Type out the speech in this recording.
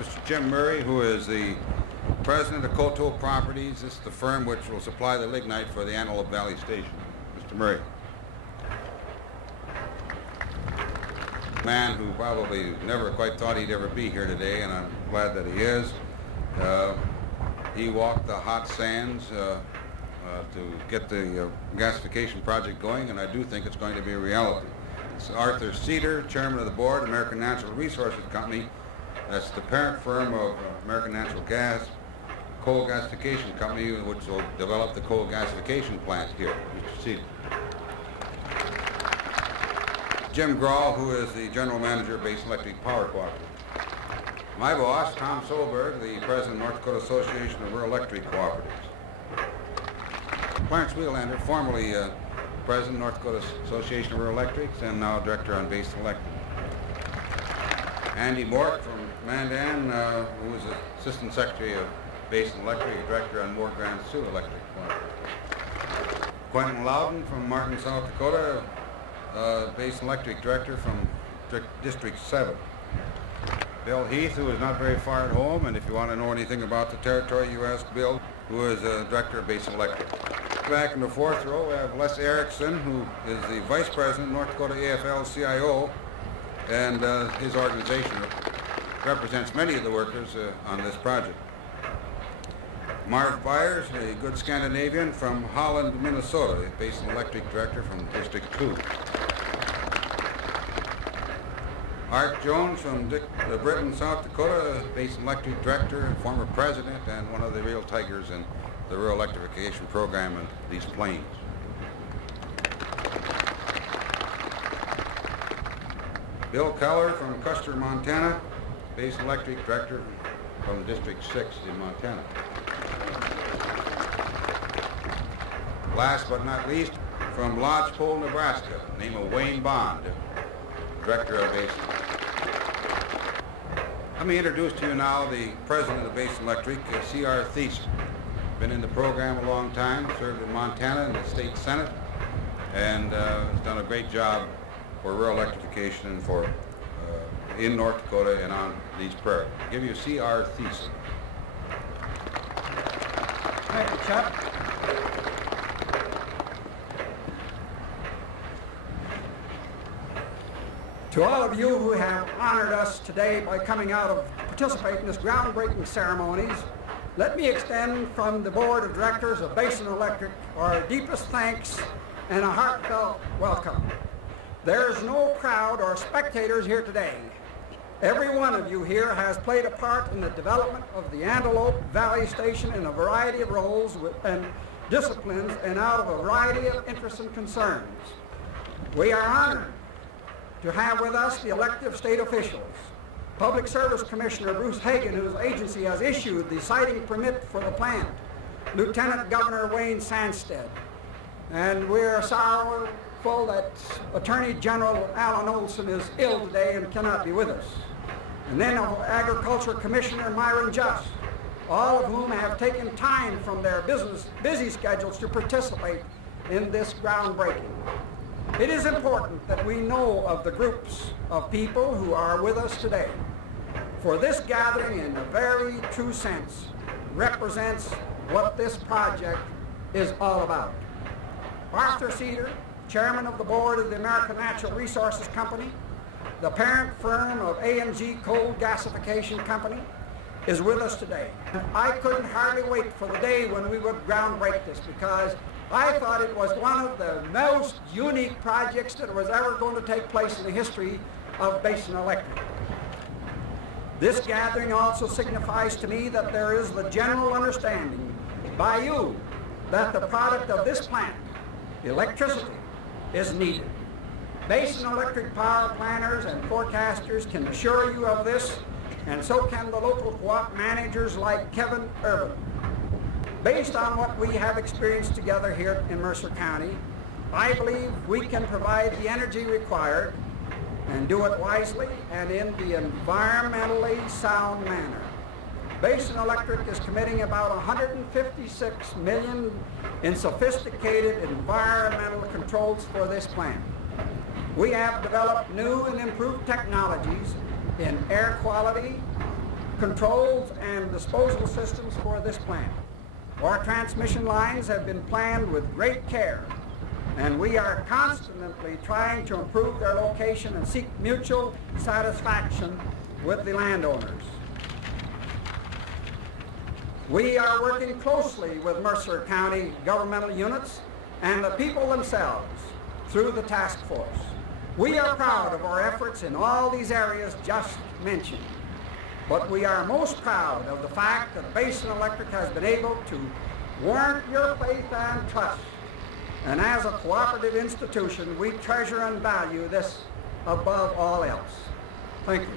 Mr. Jim Murray, who is the president of Coteau Properties. This is the firm which will supply the lignite for the Antelope Valley Station. Mr. Murray. Man who probably never quite thought he'd ever be here today, and I'm glad that he is. He walked the hot sands to get the gasification project going, and I do think it's going to be a reality. It's Arthur Cedar, chairman of the board, American Natural Resources Company. That's the parent firm of American Natural Gas, coal gasification company, which will develop the coal gasification plant here. Mr. Cedar. Jim Grawl, who is the general manager of Basin Electric Power Cooperative. My boss, Tom Solberg, the president of North Dakota Association of Rural Electric Cooperatives. Clarence Wheelander, formerly president of North Dakota Association of Rural Electrics and now director on Basin Electric. Andy Mork from Mandan, who was assistant secretary of Basin Electric, director on Moore Grand Sioux Electric Cooperative. Quentin Loudon from Martin, South Dakota, Basin Electric director from District 7. Bill Heath, who is not very far at home, and if you want to know anything about the territory, you ask Bill, who is director of Basin Electric. Back in the fourth row, we have Les Erickson, who is the vice president of North Dakota AFL-CIO, and his organization represents many of the workers on this project. Marv Byers, a good Scandinavian from Holland, Minnesota, Basin Electric director from District 2. Art Jones from Britain, South Dakota, Basin Electric director, former president, and one of the real tigers in the rural electrification program in these plains. Bill Keller from Custer, Montana, Basin Electric director from District 6 in Montana. Last but not least, from Lodgepole, Nebraska, name of Wayne Bond, director of Basin. Let me introduce to you now the president of Basin Electric, C.R. Thiessen. Been in the program a long time, served in Montana in the state senate, and has done a great job for rural electrification and for in North Dakota and on these prairies. I'll give you C.R. Thiessen. Thank you, Chub. To all of you who have honored us today by coming out to participate in this groundbreaking ceremonies, let me extend from the board of directors of Basin Electric our deepest thanks and a heartfelt welcome. There is no crowd or spectators here today. Every one of you here has played a part in the development of the Antelope Valley Station in a variety of roles and disciplines and out of a variety of interests and concerns. We are honored to have with us the elected state officials, Public Service Commissioner Bruce Hagan, whose agency has issued the siting permit for the plant, Lieutenant Governor Wayne Sanstead, and we're sorrowful that Attorney General Alan Olson is ill today and cannot be with us. And then Agriculture Commissioner Myron Just, all of whom have taken time from their busy schedules to participate in this groundbreaking. It is important that we know of the groups of people who are with us today, for this gathering in a very true sense represents what this project is all about. Arthur Cedar, chairman of the board of the American Natural Resources Company, the parent firm of AMG Coal Gasification Company, is with us today. I couldn't hardly wait for the day when we would groundbreak this, because I thought it was one of the most unique projects that was ever going to take place in the history of Basin Electric. This gathering also signifies to me that there is the general understanding by you that the product of this plant, electricity, is needed. Basin Electric power planners and forecasters can assure you of this, and so can the local co-op managers like Kevin Irvin. Based on what we have experienced together here in Mercer County, I believe we can provide the energy required and do it wisely and in the environmentally sound manner. Basin Electric is committing about $156 million in sophisticated environmental controls for this plant. We have developed new and improved technologies in air quality, controls and disposal systems for this plant. Our transmission lines have been planned with great care, and we are constantly trying to improve their location and seek mutual satisfaction with the landowners. We are working closely with Mercer County governmental units and the people themselves through the task force. We are proud of our efforts in all these areas just mentioned, but we are most proud of the fact that Basin Electric has been able to warrant your faith and trust. And as a cooperative institution, we treasure and value this above all else. Thank you.